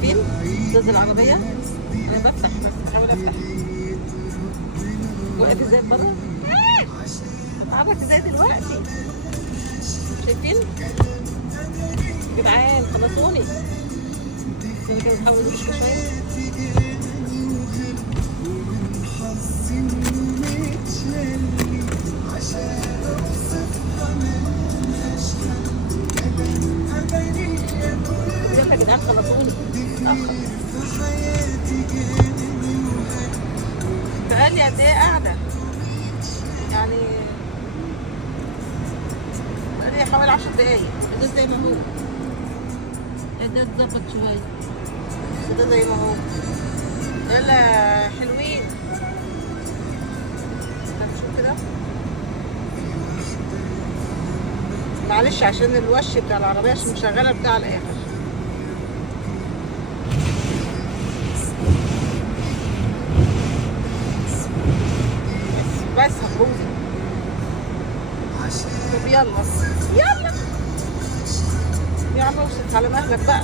شايفين ضد العربية؟ أنا بفتح بس بحاول أفتح. وقف ازاي بره؟ بتحرك ازاي دلوقتي؟ شايفين؟ يا جدعان خلصوني. أنا كده بحاول أمشي شوية. يا جدعان خلصوني. اتأخر. بقالي قد ايه قاعدة؟ يعني بقالي حوالي 10 دقايق. ده زي ما هو. ده اتظبط شوية. ده زي ما هو. يلا حلوين. شوف كده. معلش عشان الوش بتاع العربية عشان مشغلة بتاع على الآخر. بس هبوظ. طب يلا يلا يا عم اوصل على مهلك بقى.